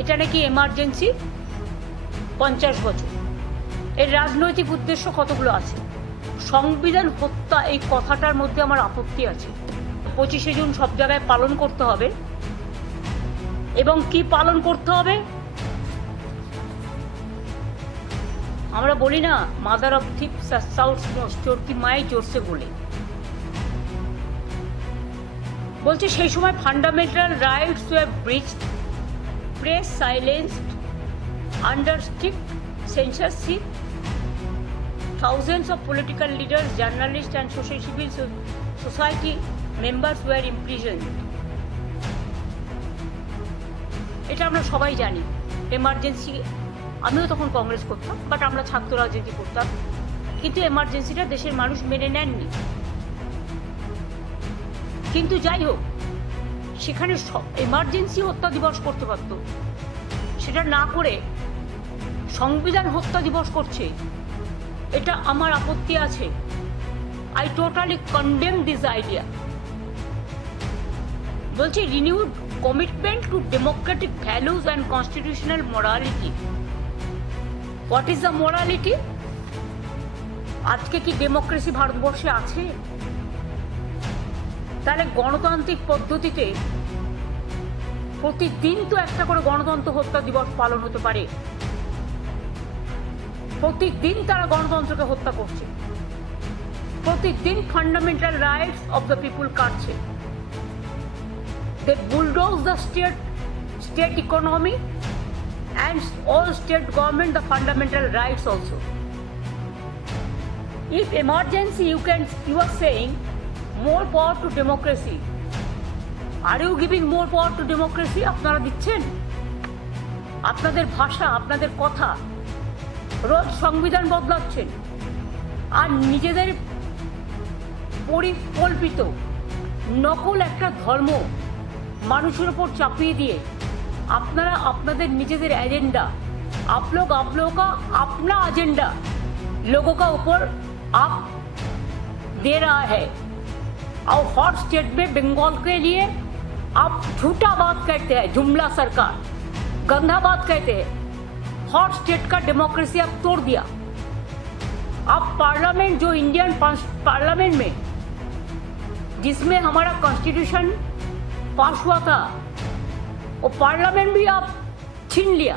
এটা নাকি এমার্জেন্সি 50 বছর। এর রাজনৈতিক উদ্দেশ্য কতগুলো আছে। সংবিধান হত্যা এই কথাটার মধ্যে আমার আপত্তি আছে। 25শে জুন সব জায়গায় পালন করতে হবে, এবং কি পালন করতে হবে? আমরা বলি না, মাদার অফ থিপস আর সাউথ মোস্ট, চোর কি মাই জোরসে বলে। বলছে সেই সময় fundamental rights were breached, press silenced, under strict censorship, thousands of political leaders, journalists and civil society members were imprisoned. এটা আমরা সবাই জানি। এমার্জেন্সি, আমিও তখন কংগ্রেস করতাম, বাট আমরা ছাত্র রাজনীতি করতাম, কিন্তু এমার্জেন্সিটা দেশের মানুষ মেনে নেননি। কিন্তু যাই হোক, সেখানে এমার্জেন্সি হত্যা দিবস করতে পারত, সেটা না করে সংবিধান হত্যা দিবস করছে। এটা আমার আপত্তি আছে। I totally condemn this idea. বলছি renewed commitment to democratic values and constitutional morality. What is the morality? আজকে কি ডেমোক্রেসি ভারতবর্ষে আছে? তাহলে গণতান্ত্রিক পদ্ধতিতে প্রতিদিন তো একটা করে গণতন্ত্র হত্যা দিবস পালন হতে পারে। প্রতিদিন তারা গণতন্ত্রকে হত্যা করছে, প্রতিদিন fundamental rights of the people কাটছে। They bulldoze the state economy and all state government the fundamental rights also. If emergency, you are saying more power to democracy. Are you giving more power to democracy? আপনারা দিচ্ছেন। আপনাদের ভাষা, আপনাদের কথা, রোজ সংবিধান বদলাচ্ছেন, আর নিজেদের পরিকল্পিত নকল একটা ধর্ম মানুষের উপর চাপিয়ে দিয়ে আপনারা আপনাদের নিজেদের एजेंडा, आप लोगों का अपना एजेंडा लोगों का ऊपर आप दे रहा है। और हॉट स्टेट में बंगाल के लिए आप झूठा बात कहते हैं, जुमला सरकार, गंदा बात कहते हैं। हॉट स्टेट का डेमोक्रेसी आप तोड़ दिया। आप पार्लियामेंट, जो इंडियन पार्लियामेंट में जिसमें हमारा कॉन्स्टिट्यूशन पास हुआ था, वो पार्लियामेंट भी आप छीन लिया।